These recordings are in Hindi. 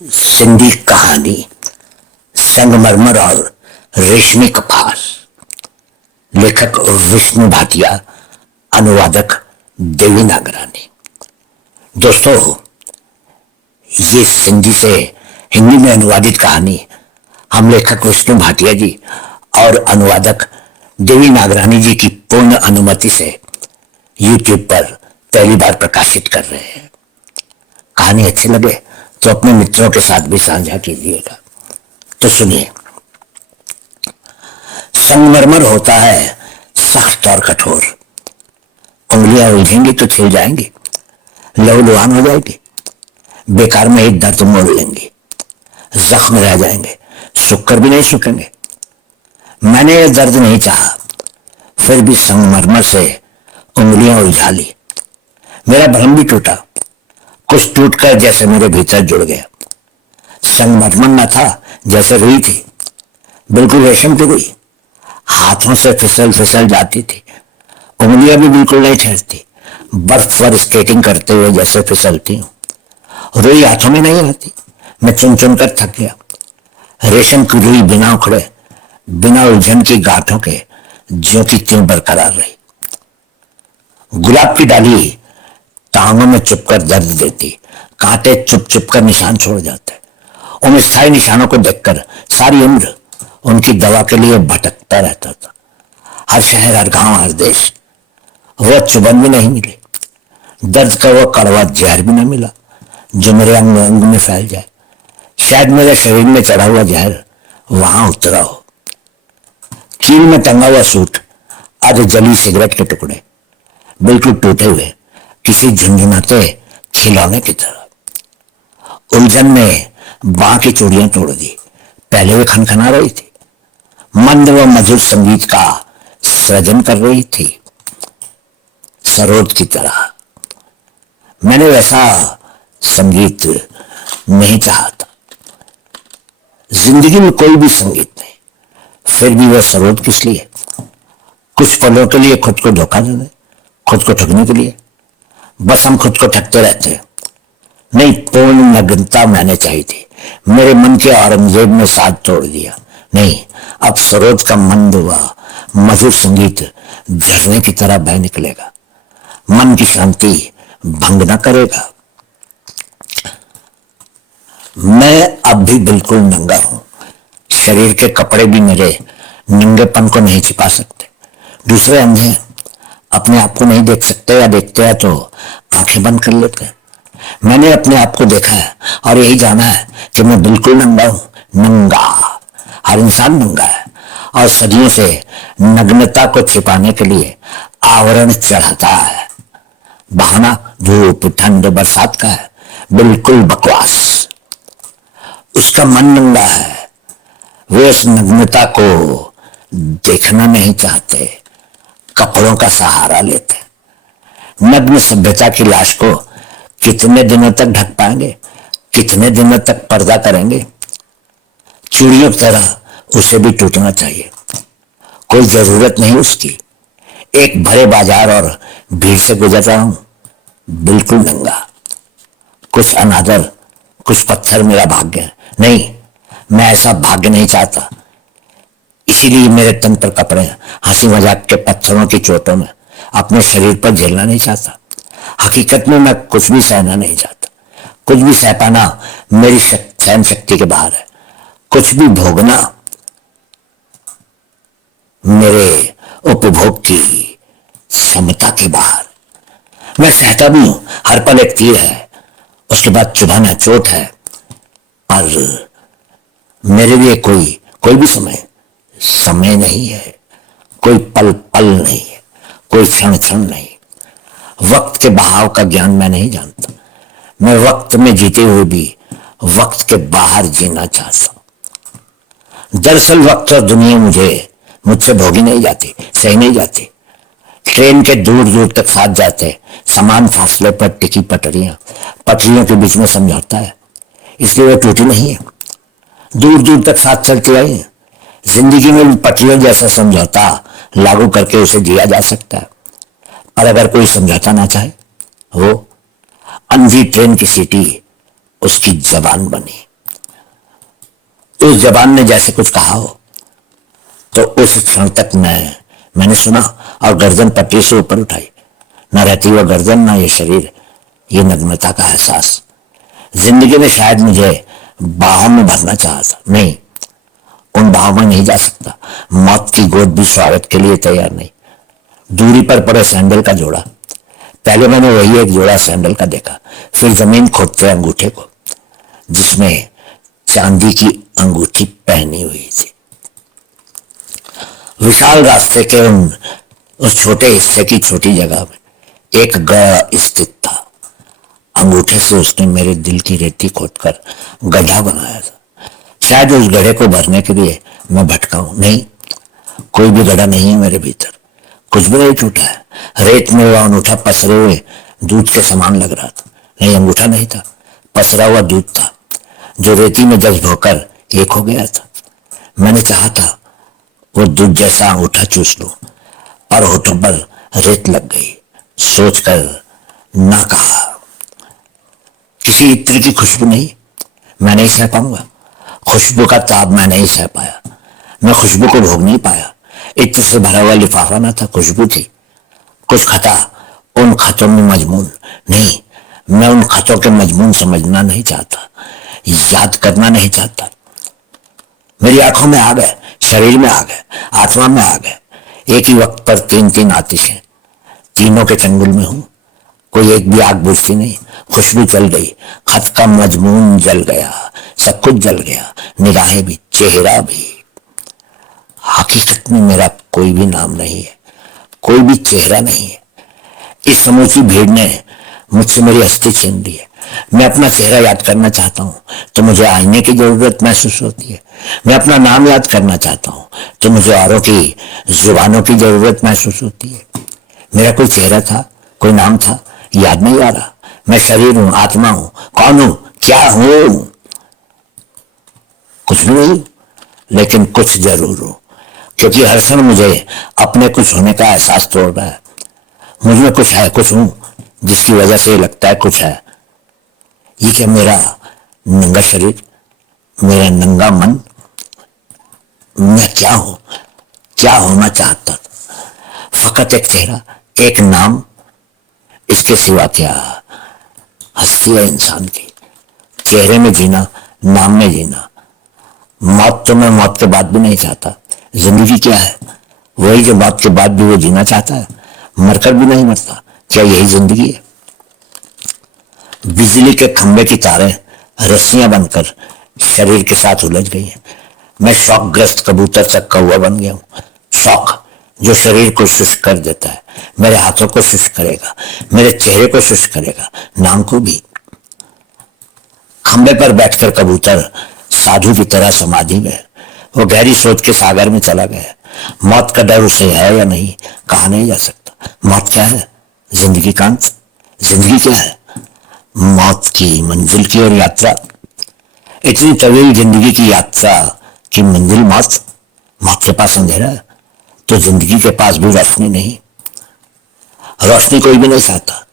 सिंधी कहानी संगमरमर और रेशमी कपास। लेखक विष्णु भाटिया, अनुवादक देवी नागरानी। दोस्तों, ये सिंधी से हिंदी में अनुवादित कहानी हम लेखक विष्णु भाटिया जी और अनुवादक देवी नागरानी जी की पूर्ण अनुमति से YouTube पर पहली बार प्रकाशित कर रहे हैं। कहानी अच्छी लगे तो अपने मित्रों के साथ भी साझा कीजिएगा। तो सुनिए। संगमरमर होता है सख्त और कठोर। उंगलियां उलझेंगी तो छिल जाएंगी, लहूलुहान हो जाएगी, बेकार में ही दर्द मोड़ लेंगी, जख्म रह जाएंगे, सूखकर भी नहीं सूखेंगे। मैंने यह दर्द नहीं चाहा, फिर भी संगमरमर से उंगलियां उलझा ली। मेरा भ्रम भी टूटा, कुछ टूटकर जैसे मेरे भीतर जुड़ गया। संगमरमर न था, जैसे रुई थी, बिल्कुल रेशम की रुई। हाथों से फिसल फिसल जाती थी, उंगलियां भी बिल्कुल नहीं ठहरती, बर्फ पर स्केटिंग करते हुए जैसे फिसलती हूं। रुई हाथों में नहीं आती, मैं चुन चुन कर थक गया। रेशम की रुई बिना उखड़े, बिना उलझन की गांठों के ज्यों की त्यों बरकरार रही। गुलाब की डाली टांगों में चुपकर दर्द देती, कांटे चुप चुप कर निशान छोड़ जाते। उन स्थायी निशानों को देखकर सारी उम्र उनकी दवा के लिए भटकता रहता था। हर शहर, हर गांव, हर देश, वह चुभन भी नहीं मिली। दर्द का वह कड़वा जहर भी न मिला जो मेरे अंग अंग में फैल जाए। शायद मेरे शरीर में चढ़ा हुआ जहर वहां उतरा हो। कील में टंगा हुआ सूट, आधे जली सिगरेट के टुकड़े, बिल्कुल टूटे हुए, किसी झुंझुनाते खिलौने की तरह। उलझन में बांह की चूड़ियां तोड़ दी, पहले वे खनखना रही थी, मंद व मधुर संगीत का सृजन कर रही थी, सरोद की तरह। मैंने वैसा संगीत नहीं चाहा था। जिंदगी में कोई भी संगीत नहीं, फिर भी वह सरोद किस लिए? कुछ पलों के लिए खुद को धोखा देने, खुद को ठगने के लिए। बस हम खुद को ठगते रहते हैं। नहीं, पूर्ण नग्नता मैंने चाहिए थी। मेरे मन के औरंगजेब में साथ तोड़ दिया। नहीं, अब सरोद का मंद हुआ मधुर संगीत झरने की तरह बह निकलेगा, मन की शांति भंग न करेगा। मैं अब भी बिल्कुल नंगा हूं। शरीर के कपड़े भी मेरे नंगेपन को नहीं छिपा सकते। दूसरे अंधे अपने आप को नहीं देख सकते, या देखते हैं तो आंखें बंद कर लेते हैं। मैंने अपने आप को देखा है और यही जाना है कि मैं बिल्कुल नंगा हूं। नंगा, हर इंसान नंगा है और सदियों से नग्नता को छिपाने के लिए आवरण चढ़ाता है। बहाना धूप, ठंड, बरसात का है, बिल्कुल बकवास। उसका मन नंगा है, वे उस नग्नता को देखना नहीं चाहते, कपड़ों का सहारा लेते। नग्न सभ्यता की लाश को कितने दिनों तक ढक पाएंगे, कितने दिनों तक पर्दा करेंगे? चूड़ियों की तरह उसे भी टूटना चाहिए। कोई जरूरत नहीं उसकी। एक भरे बाजार और भीड़ से गुजर रहा हूं, बिल्कुल नंगा। कुछ अनादर, कुछ पत्थर मेरा भाग्य है। नहीं, मैं ऐसा भाग्य नहीं चाहता। इसीलिए मेरे तन पर कपड़े हंसी मजाक के पत्थरों की चोटों में अपने शरीर पर झेलना नहीं चाहता। हकीकत में मैं कुछ भी सहना नहीं चाहता। कुछ भी सह पाना मेरी सहन शक्ति के बाहर है। कुछ भी भोगना मेरे उपभोग की क्षमता के बाहर। मैं सहता भी हूं, हर पल एक तीर है, उसके बाद चुभाना चोट है। और मेरे लिए कोई भी समय नहीं है, कोई पल पल नहीं है, कोई क्षण क्षण नहीं। वक्त के बहाव का ज्ञान मैं नहीं जानता। मैं वक्त में जीते हुए भी वक्त के बाहर जीना चाहता हूं। दरअसल वक्त और दुनिया मुझसे भोगी नहीं जाती, सही नहीं जाती। ट्रेन के दूर दूर तक साथ जाते, समान फासले पर टिकी पटरियों के बीच में समझौता है, इसलिए वह टूटी नहीं है। दूर दूर तक साथ चलती आई है। जिंदगी में भी पटरियों जैसा समझौता लागू करके उसे जिया जा सकता है। और अगर कोई समझौता ना चाहे, वो अंधी ट्रेन की सीटी उसकी जबान बनी। उस जबान ने जैसे कुछ कहा हो तो उस क्षण तक मैंने सुना और गर्दन पट्टी से ऊपर उठाई। न रहती वो गर्दन, ना ये शरीर, ये नग्नता का एहसास। जिंदगी ने शायद मुझे बाहों में भरना चाहा था, नहीं, उन बाहों में नहीं जा सकता। मौत की गोद भी स्वागत के लिए तैयार नहीं। दूरी पर पड़े सैंडल का जोड़ा, पहले मैंने वही एक जोड़ा सैंडल का देखा, फिर जमीन खोदते अंगूठे को जिसमें चांदी की अंगूठी पहनी हुई थी। विशाल रास्ते के उस छोटे हिस्से की छोटी जगह में एक गड्ढा स्थित था। अंगूठे से उसने मेरे दिल की रेती खोदकर गड्ढा बनाया था। शायद उस गड्ढे को भरने के लिए मैं भटका हूं। नहीं, कोई भी गड्ढा नहीं है मेरे भीतर, कुछ भी नहीं टूटा है। रेत में वह अंगूठा पसरे हुए दूध के समान लग रहा था। नहीं, अंगूठा नहीं था, पसरा हुआ दूध था जो रेती में जज्ब होकर एक हो गया था। मैंने चाहा था वो दूध जैसा अंगूठा चूस लूं, और होठों पर रेत लग गई। सोचकर ना कहा, किसी इत्र की खुशबू नहीं, मैं नहीं सह पाऊंगा। खुशबू का ताप मैं नहीं सह पाया, मैं खुशबू को भोग नहीं पाया। इत्र से भरा हुआ लिफाफा ना था, खुशबू थी। कुछ खता, उन खतों में मजमून नहीं, मैं उन खतों के मजमून समझना नहीं चाहता, याद करना नहीं चाहता। मेरी आंखों में आ गए, शरीर में आ गए, आत्मा में आ गए। एक ही वक्त पर तीन तीन आतिशें, तीनों के चंगुल में हूं, कोई एक भी आग बुझती नहीं। खुशबू जल गई, खत का मजमून जल गया, सब कुछ जल गया, निगाहें भी, चेहरा भी। हकीकत में मेरा कोई भी नाम नहीं है, कोई भी चेहरा नहीं है। इस समूची भीड़ ने मुझसे मेरी हस्ती छीन ली है। मैं अपना चेहरा याद करना चाहता हूं तो मुझे आईने की जरूरत महसूस होती है। मैं अपना नाम याद करना चाहता हूं तो मुझे औरों की जुबानों की जरूरत महसूस होती है। मेरा कोई चेहरा था, कोई नाम था, याद नहीं आ रहा। मैं शरीर हूं, आत्मा हूं, कौन हूं, क्या हूं? कुछ भी नहीं, लेकिन कुछ जरूर हूं, क्योंकि हर क्षण मुझे अपने कुछ होने का एहसास तोड़ रहा है। मुझ में कुछ है, कुछ हूं, जिसकी वजह से लगता है कुछ है। ये क्या मेरा नंगा शरीर, मेरा नंगा मन, मैं क्या हूं, क्या होना चाहता? फकत एक चेहरा, एक नाम, इसके सिवा क्या हस्ती है इंसान की? चेहरे में जीना, नाम में जीना। मौत तो मैं मौत के बाद भी नहीं चाहता। जिंदगी क्या है? वही जो मौत के बाद भी वो जीना चाहता है, मरकर भी नहीं मरता। क्या यही जिंदगी है? बिजली के खंभे की तारें रस्सियां बनकर शरीर के साथ उलझ गई हैं। मैं शौकग्रस्त कबूतर से कौवा बन गया हूं। शौक जो शरीर को शुष्क कर देता है, मेरे हाथों को शुष्क करेगा, मेरे चेहरे को शुष्क करेगा, नाम को भी। खंभे पर बैठकर कबूतर साधु की तरह समाधि में, वो गहरी सोच के सागर में चला गया। मौत का डर उसे है या नहीं, कहा नहीं जा सकता। मौत क्या है? जिंदगी का अंत। जिंदगी क्या है? मौत की मंजिल की ओर यात्रा। इतनी तवील जिंदगी की यात्रा की मंजिल मौत। मौत के पास अंधेरा है तो जिंदगी के पास भी रोशनी नहीं। रोशनी कोई भी नहीं चाहता।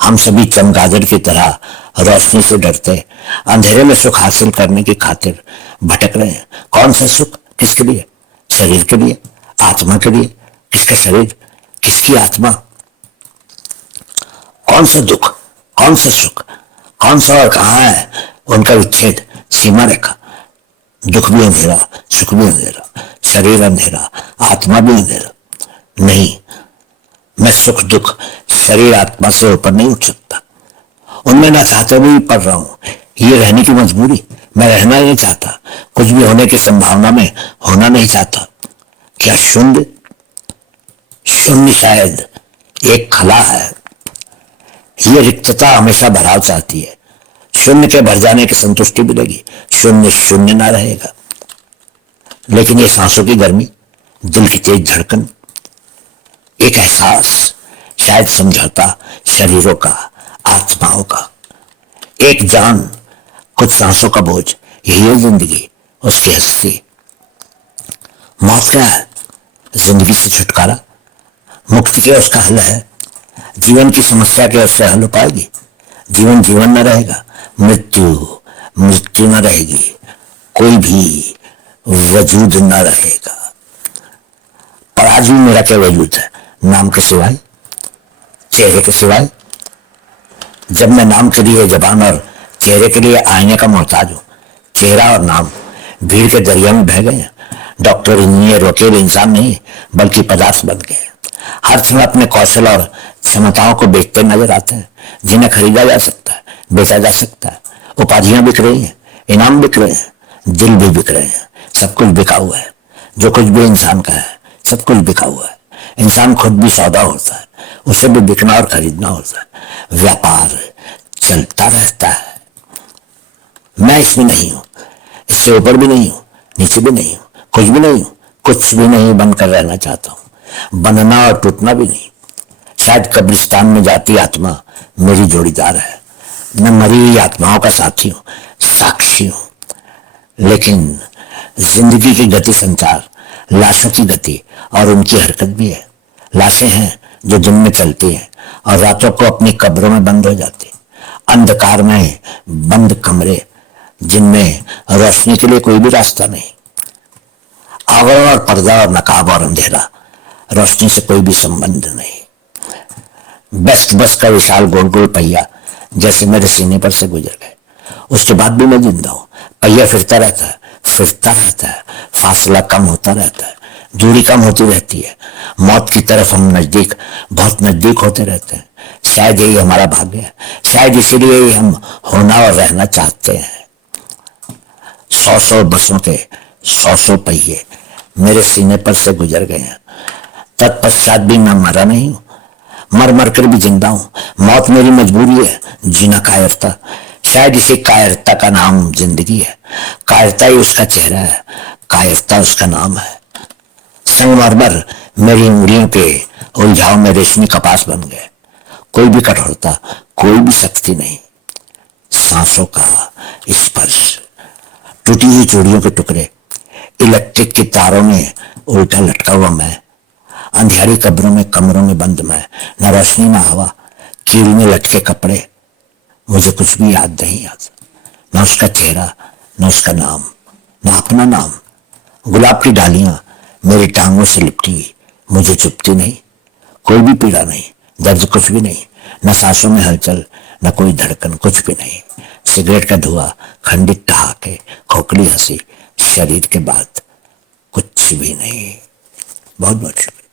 हम सभी चमगादड़ की तरह रोशनी से डरते, अंधेरे में सुख हासिल करने की खातिर भटक रहे हैं। कौन सा सुख? किसके लिए? शरीर के लिए, आत्मा के लिए। किसका शरीर, किसकी आत्मा? कौन सा दुख, कौन सा सुख, कौन सा और कहां है उनका विच्छेद, सीमा रेखा? दुख भी अंधेरा, सुख भी अंधेरा, शरीर अंधेरा, आत्मा भी अंधेरा। नहीं, मैं सुख दुख शरीर आत्मा से ऊपर नहीं उठ सकता। उनमें ना चाहते हुए पड़ रहा हूं। ये रहने की मजबूरी। मैं रहना नहीं चाहता, कुछ भी होने की संभावना में होना नहीं चाहता। क्या शून्य? शून्य शायद एक खला है। ये रिक्तता हमेशा भराव चाहती है। शून्य के भर जाने की संतुष्टि मिलेगी, शून्य शून्य ना रहेगा। लेकिन ये सांसों की गर्मी, दिल की तेज धड़कन, एक एहसास, शायद समझौता शरीरों का, आत्माओं का, एक जान, कुछ सांसों का बोझ, यही है जिंदगी, उसकी हस्ती। मौत क्या है? जिंदगी से छुटकारा। मुक्ति के उसका हल है। जीवन की समस्या के उससे हल हो पाएगी? जीवन जीवन न रहेगा, मृत्यु मृत्यु न रहेगी, कोई भी वजूद न रहेगा। और आज भी मेरा क्या वजूद है? नाम के सिवाय, चेहरे के सिवाय। जब मैं नाम के लिए जबान और चेहरे के लिए आईने का मोहताज हूं, चेहरा और नाम भीड़ के दरिया में बह गए। डॉक्टर, इंजीनियर, वकील इंसान नहीं बल्कि पदार्थ बन गए। हर समय अपने कौशल और क्षमताओं को बेचते नजर आते हैं, जिन्हें खरीदा जा सकता है, बेचा जा सकता है। उपाधियां बिक रही हैं, इनाम बिक रहे हैं, दिल भी बिक रहे हैं, सब कुछ बिका हुआ है। जो कुछ भी इंसान का है सब कुछ बिका हुआ है। इंसान खुद भी सौदा होता है, उसे भी बिकना और खरीदना होता है। व्यापार चलता रहता है। मैं इसमें नहीं हूं, इससे ऊपर भी नहीं हूं, नीचे भी नहीं हूं, कुछ भी नहीं हूं, कुछ भी नहीं बनकर रहना चाहता हूं, बनना और टूटना भी नहीं। शायद कब्रिस्तान में जाती आत्मा मेरी जोड़ीदार है, मैं मरी हुई आत्माओं का साथी हूं, साक्षी हूं। लेकिन जिंदगी की गति संचार लाशों की गति और उनकी हरकत भी है। लाशें हैं जो दिन में चलती हैं और रातों को अपनी कब्रों में बंद हो जाती हैं। अंधकार में बंद कमरे जिनमें रोशनी के लिए कोई भी रास्ता नहीं। आवरण और पर्दा और नकाब और अंधेरा, रोशनी से कोई भी संबंध नहीं। बेस्ट बस का विशाल गोल गोल पहिया जैसे मेरे सीने पर से गुजर गए। उसके बाद भी मैं जिंदा हूं। पहिया फिरता रहता है, फिरता रहता है, फासला कम होता रहता है, दूरी कम होती रहती है। मौत की तरफ हम नजदीक, बहुत नजदीक होते रहते हैं। शायद यही हमारा भाग्य है, शायद इसीलिए ही हम होना और रहना चाहते हैं। 100 बसों के 100 पहिए मेरे सीने पर से गुजर गए हैं। तत्पश्चात भी मैं मरा नहीं हूं, मर मर कर भी जिंदा हूं। मौत मेरी मजबूरी है, जीना कायरता। शायद इसी कायरता का नाम जिंदगी है। कायरता ही उसका चेहरा है, कायरता उसका नाम है। संगमरमर मेरी उंगलियों के उलझाव में रेशमी कपास बन गए। कोई भी कठोरता, कोई भी शक्ति नहीं। सांसों का स्पर्श, टूटी हुई चूड़ियों के टुकड़े, इलेक्ट्रिक की तारों में उल्टा लटका हुआ मैं, अंधेरी कब्रों में कमरों में बंद मैं, न रोशनी न हवा, कील में लटके कपड़े। मुझे कुछ भी याद नहीं आता, न उसका चेहरा, न उसका नाम, न अपना नाम। गुलाब की डालियां मेरी टांगों से लिपटी, मुझे चुपती नहीं। कोई भी पीड़ा नहीं, दर्द कुछ भी नहीं, न सांसों में हलचल, न कोई धड़कन, कुछ भी नहीं। सिगरेट का धुआं, खंडित ठहाके, खोखली हंसी, शरीर के बाद कुछ भी नहीं। बहुत बहुत शुक्रिया।